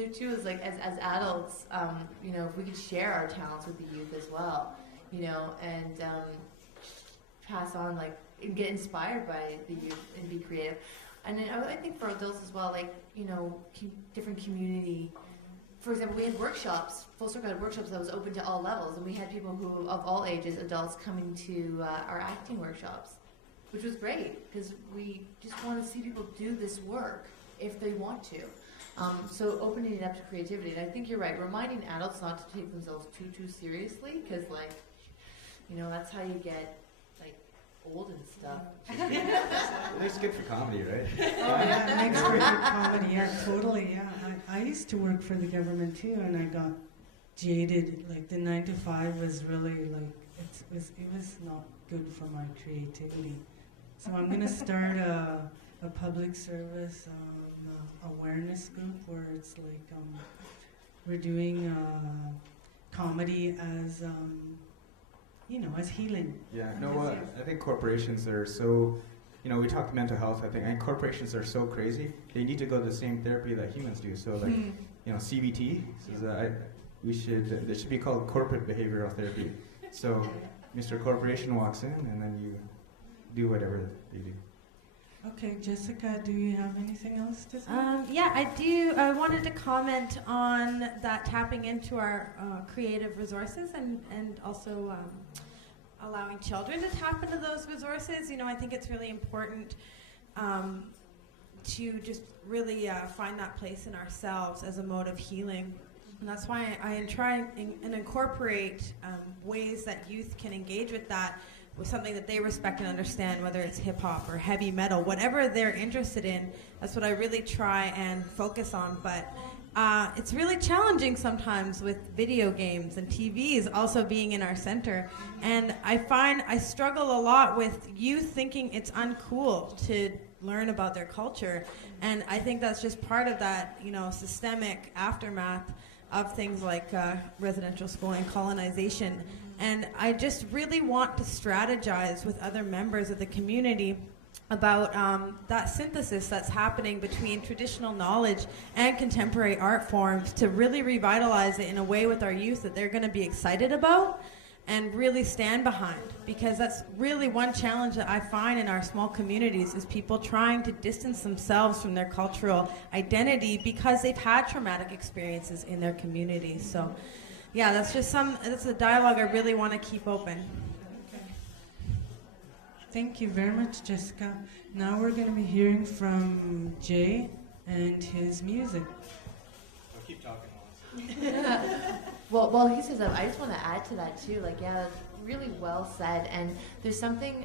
there too is like as adults, you know, if we could share our talents with the youth as well, you know, and pass on like and get inspired by the youth and be creative. And then I think for adults as well, like, you know, different community. For example, we had workshops, Full Circle had workshops that was open to all levels, and we had people who, of all ages, adults, coming to our acting workshops, which was great, because we just want to see people do this work if they want to. So opening it up to creativity, and I think you're right, reminding adults not to take themselves too seriously, because, like, you know, that's how you get, like, old and stuff. It makes good for comedy, right? Oh yeah, it makes for good comedy. Yeah, totally. Yeah, I used to work for the government too, and I got jaded. Like the 9 to 5 was really like it was not good for my creativity. So I'm gonna start a public service awareness group where it's like we're doing comedy as you know, as healing. Yeah, no, what? I think corporations are so, you know, we talked mental health, I think, and corporations are so crazy. They need to go to the same therapy that humans do. So, like, you know, CBT, there should be called corporate behavioral therapy. So, Mr. Corporation walks in, and then you do whatever they do. Okay, Jessica, do you have anything else to say? Yeah, I do. I wanted to comment on that tapping into our creative resources and also allowing children to tap into those resources. You know, I think it's really important to just really find that place in ourselves as a mode of healing. And that's why I try and incorporate ways that youth can engage with that, with something that they respect and understand, whether it's hip-hop or heavy metal, whatever they're interested in. That's what I really try and focus on. But it's really challenging sometimes with video games and TVs also being in our center. And I find I struggle a lot with youth thinking it's uncool to learn about their culture. And I think that's just part of that, you know, systemic aftermath of things like residential schooling, colonization. And I just really want to strategize with other members of the community about that synthesis that's happening between traditional knowledge and contemporary art forms to really revitalize it in a way with our youth that they're going to be excited about and really stand behind. Because that's really one challenge that I find in our small communities is people trying to distance themselves from their cultural identity because they've had traumatic experiences in their communities. So yeah, that's a dialogue I really want to keep open. Thank you very much, Jessica. Now we're going to be hearing from Jay and his music. I'll keep talking. Well, while he says that, I just want to add to that too. Like, yeah, that's really well said. And there's something,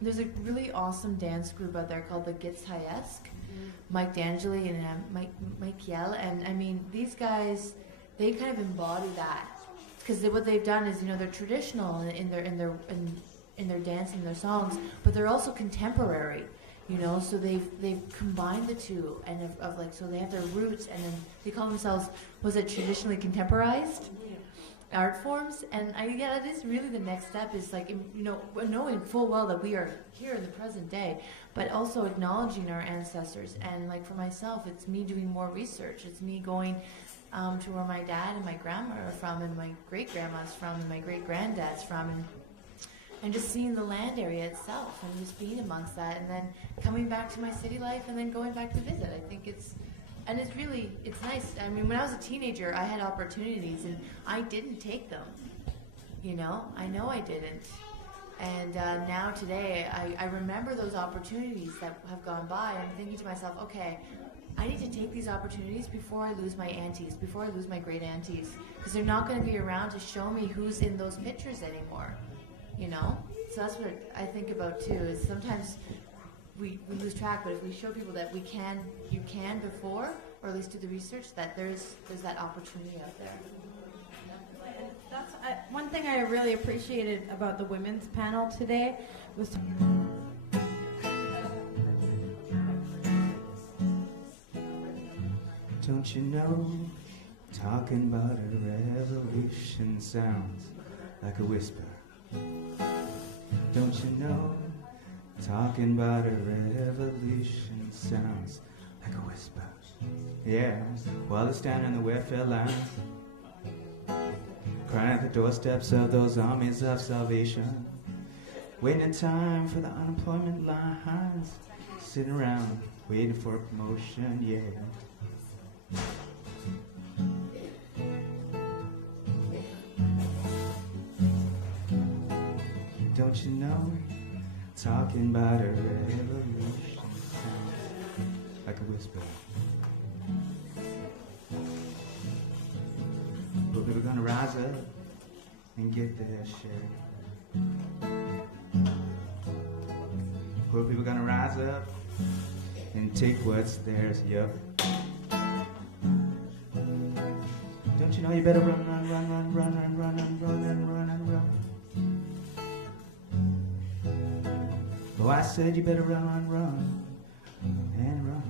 there's a really awesome dance group out there called the Gitz Hayesk. Mike D'Angeli and Mike Yell. And I mean, these guys, they kind of embody that. Because what they've done is, you know, they're traditional in their dance and their songs, but they're also contemporary. You know, so they've combined the two, and of like, so they have their roots, and then they call themselves, was it traditionally contemporized art forms? And that is really the next step, is like, you know, knowing full well that we are here in the present day, but also acknowledging our ancestors. And like for myself, it's me doing more research. It's me going to where my dad and my grandma are from, and my great grandma's from, and my great granddad's from, and just seeing the land area itself and just being amongst that, and then coming back to my city life and then going back to visit. I think it's nice. I mean, when I was a teenager, I had opportunities and I didn't take them. You know I didn't. And now today, I remember those opportunities that have gone by, and I'm thinking to myself, okay, I need to take these opportunities before I lose my aunties, before I lose my great aunties, because they're not going to be around to show me who's in those pictures anymore. You know, so that's what I think about too. Is sometimes we lose track, but if we show people that you can before, or at least do the research, that there's that opportunity out there. And that's one thing I really appreciated about the women's panel today was. Don't you know, talking about a revolution sounds like a whisper. Don't you know, talking about a revolution sounds like a whisper. Yeah, while they're standing in the welfare lines, crying at the doorsteps of those armies of salvation, waiting in time for the unemployment lines, sitting around waiting for promotion, yeah. Don't you know, talking about a revolution sounds like a whisper. But we're gonna rise up and get their share. Poor people gonna rise up and take what's theirs, yep. Don't you know you better run, run, run, run, run, run, run, and run, and run, and run. Oh, I said you better run, run, run, and run.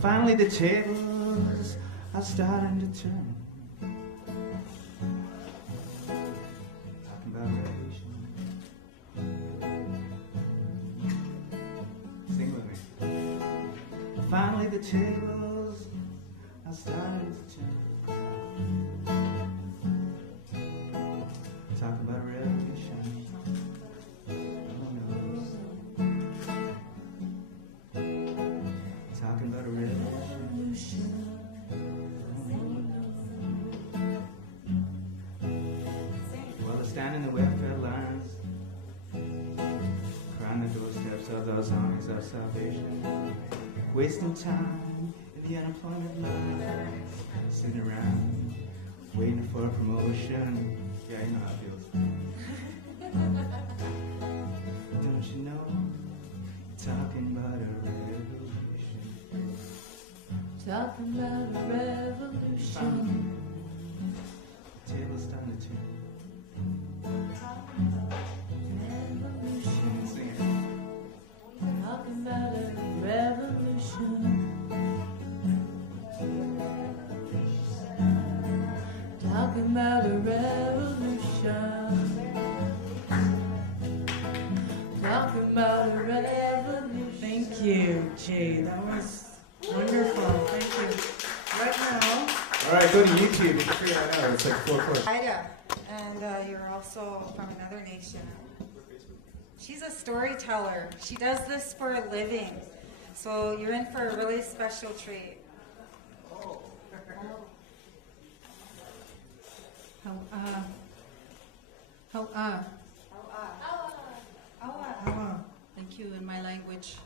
Finally the tables are starting to turn. Talking about revolution. Sing with me. Finally the tables are starting to turn. Talk about revolution. Oh, no. Talking about a revolution. Well, they're standing in the welfare lines, crying the doorsteps of those armies of salvation, wasting time in the unemployment lines, sitting around waiting for a promotion. Yeah, you know how it feels. Don't you know, talking about a revolution. Talking about a revolution. Tables starting to turn. Revolution. Sing it. Talking about a revolution. Talking about a revolution. Talking about a revolution. Thank you, Jay. That was wonderful. Thank you. Right now, All right, go to YouTube. You can figure that out. It's like 4 courses. Ida, and you're also from another nation. She's a storyteller. She does this for a living. So you're in for a really special treat. Hawa. Thank you in my language.